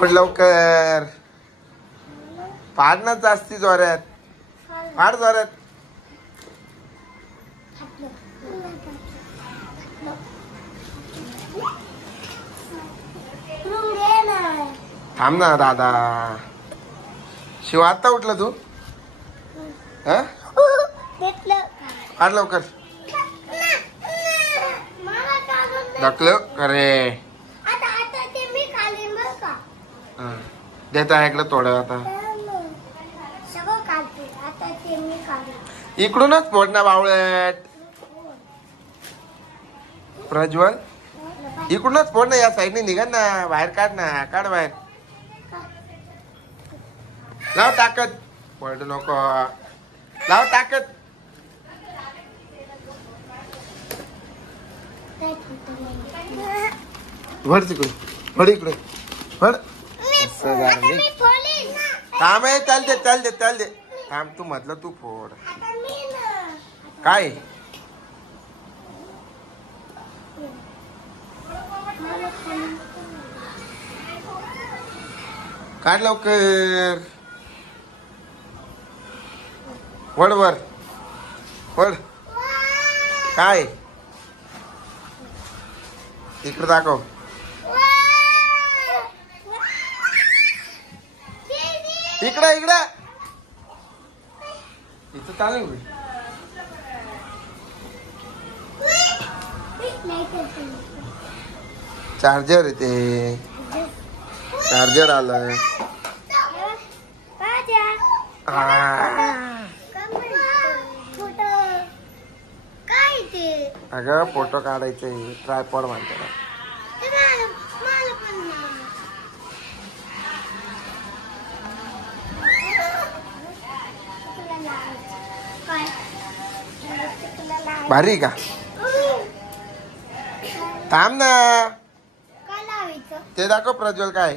पण लवकर पाड ना जास्ती जोरात, पाड जोरात. थांब ना दादा. शिव आता उठला तू? पाड लवकर. ढकल अरे देता इकडं थोडं आता. इकडूनच फोड ना बावळट. प्रज्वल इकडूनच फोड ना, या साईडने निघा ना, बाहेर काढ ना, काढ बाहेर. लाव ताकद, पडू नको. लाव ताकद. भर तिकडे, भर इकडे, भर. थांब आहे, चाल दे, चाल दे, चाल दे. थांब, तू म्हटलं तू फोड. काय काढ लवकर. वड वर वड. काय इकडे दाखव. इकडे इकडे इथं चालू. चार्जर आहे ते, चार्जर आलं. अगं फोटो काढायचे, ट्रायपॉड म्हणतात. भारी का? थांब ना, ते दाखव प्रज्वल काय.